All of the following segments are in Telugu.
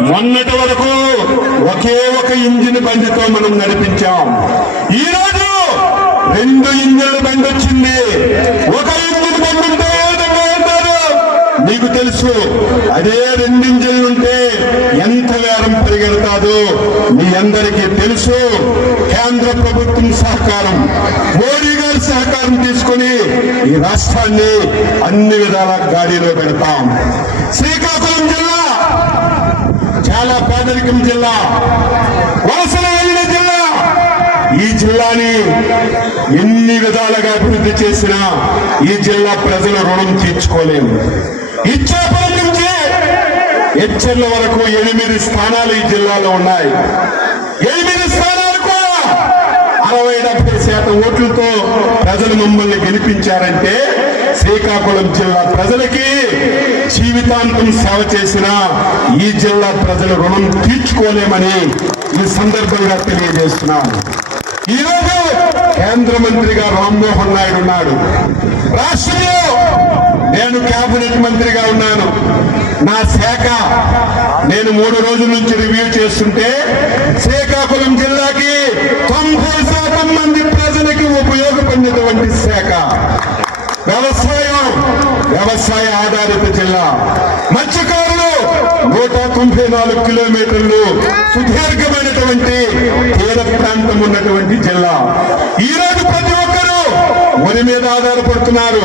మొన్నటి వరకు ఒకే ఒక ఇంజిన్ బండితో మనం నడిపించాం. ఈ రోజు రెండు ఇంజిన్ల బండి వచ్చింది. ఒక ఇంజిన్ బండి ఉంటే మీకు తెలుసు అదే రెండు ఉంటే ఎంత వేరం పరిగెడతాదో మీ అందరికీ తెలుసు. కేంద్ర ప్రభుత్వం సహకారం మోడీ గారి సహకారం తీసుకొని ఈ రాష్ట్రాన్ని అన్ని విధాల గాడిలో పెడతాం. శ్రీకాకుళం పేదరికం జిల్లా వలసలు వెళ్ళిన జిల్లా. ఈ జిల్లాని ఎన్ని విధాలుగా అభివృద్ధి చేసినా ఈ జిల్లా ప్రజల రుణం తీర్చుకోలేము. ఇచ్చాపురం నుంచి హెచ్చర్ల వరకు ఎనిమిది స్థానాలు ఈ జిల్లాలో ఉన్నాయి. ఎనిమిది స్థానాలు కూడా అరవై డెబ్బై శాతం ఓట్లతో ప్రజలు మమ్మల్ని గెలిపించారంటే శ్రీకాకుళం జిల్లా ప్రజలకి జీవితాంతం సేవ చేసిన ఈ జిల్లా ప్రజల రుణం తీర్చుకోలేమని ఈ సందర్భంగా తెలియజేస్తున్నాను. ఈరోజు కేంద్ర మంత్రిగా రామ్మోహన్ నాయుడు ఉన్నాడు. రాష్ట్రంలో నేను కేబినెట్ మంత్రిగా ఉన్నాను. నా శాఖ నేను మూడు రోజుల నుంచి రివ్యూ చేస్తుంటే శ్రీకాకుళం జిల్లాకి తొంభై శాతం మంది ప్రజలకి ఉపయోగపడినటువంటి శాఖ. వ్యవసాయం వ్యవసాయ ఆధారిత జిల్లా. మత్స్యకారులు నూట తొంభై నాలుగు కిలోమీటర్లు సుదీర్ఘమైనటువంటి తీర ప్రాంతం ఉన్నటువంటి జిల్లా. ఈ రోజు ప్రతి ఒక్కరూ వరి మీద ఆధారపడుతున్నారు.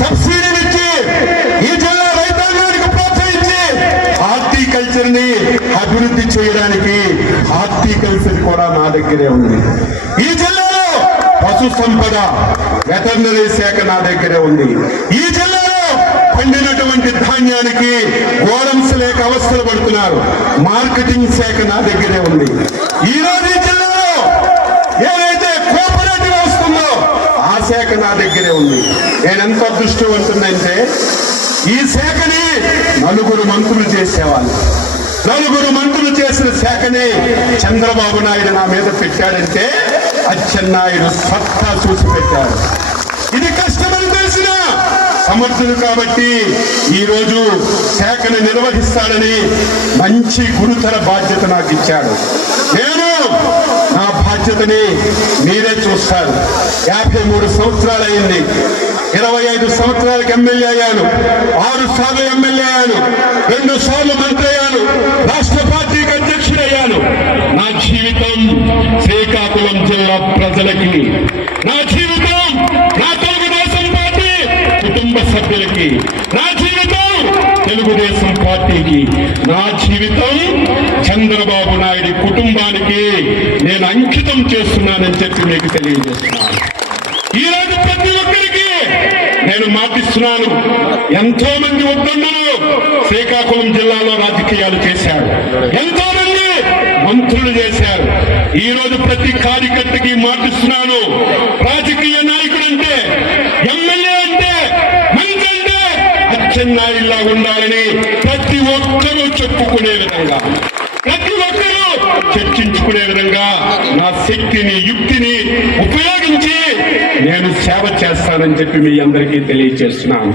సబ్సిడీలు ఇచ్చి ఈ జిల్లా రైతాంగానికి ప్రోత్సహించి హార్టికల్చర్ని అభివృద్ధి చేయడానికి హార్టికల్చర్ కూడా మా దగ్గరే ఉంది. ఈ జిల్లా పశు సంపద వెటర్నరీ శాఖ నా దగ్గరే ఉంది. ఈ జిల్లాలో పండినటువంటి ధాన్యానికి గోడమ్స్ లేక అవస్థలు పడుతున్నారు. మార్కెటింగ్ శాఖ నా దగ్గరే ఉంది. ఈ రోజు ఈ జిల్లాలో ఏదైతే కోఆపరేటివ్ వస్తుందో ఆ శాఖ నా దగ్గరే ఉంది. నేను ఎంత అదృష్టవంతుందంటే ఈ శాఖని నలుగురు మంత్రులు చేసేవాళ్ళు. నలుగురు మంత్రులు చేసిన శాఖని చంద్రబాబు నాయుడు నా మీద పెట్టాడంటే అచ్చెన్నాయుడు సత్తా చూసి పెట్టాడు. ఇది కష్టమని తెలిసిన సమర్థుడు కాబట్టి ఈరోజు శాఖను నిర్వహిస్తాడని మంచి గురుతర బాధ్యత నాకు ఇచ్చాడు. నేను నా బాధ్యతని మీరే చూస్తారు. యాభై మూడు సంవత్సరాలైంది. ఇరవై ఐదు సంవత్సరాలకు ఎమ్మెల్యే అయ్యాను. ఆరు సార్లు ఎమ్మెల్యే అయ్యాను. రెండు సార్లు మంత్రి అయ్యాను. రాష్ట్ర పార్టీకి అధ్యక్షుడయ్యాను నా జీవితం శ్రీకాకుళం జిల్లా ప్రజలకి నా జీవితం నా తెలుగుదేశం పార్టీ కుటుంబ సభ్యులకి నా జీవితం తెలుగుదేశం పార్టీకి నా జీవితం చంద్రబాబు నాయుడు కుటుంబానికి నేను అంకితం చేస్తున్నానని చెప్పి మీకు తెలియజేస్తున్నాను. ఈ రోజు ప్రతి ఒక్కరికి నేను మాటిస్తున్నాను. ఎంతో మంది వద్దన్నారు శ్రీకాకుళం జిల్లాలో రాజకీయాలు చేశారు. ఎంతో మంది మంత్రులు చేశారు. ఈ రోజు ప్రతి కార్యకర్తకి మాటిస్తున్నాను. ఉండాలని ప్రతి ఒక్కరూ చెప్పుకునే విధంగా ప్రతి ఒక్కరూ చర్చించుకునే విధంగా నా శక్తిని యుక్తిని ఉపయోగించి నేను సేవ చేస్తానని చెప్పి మీ అందరికీ తెలియజేస్తున్నాను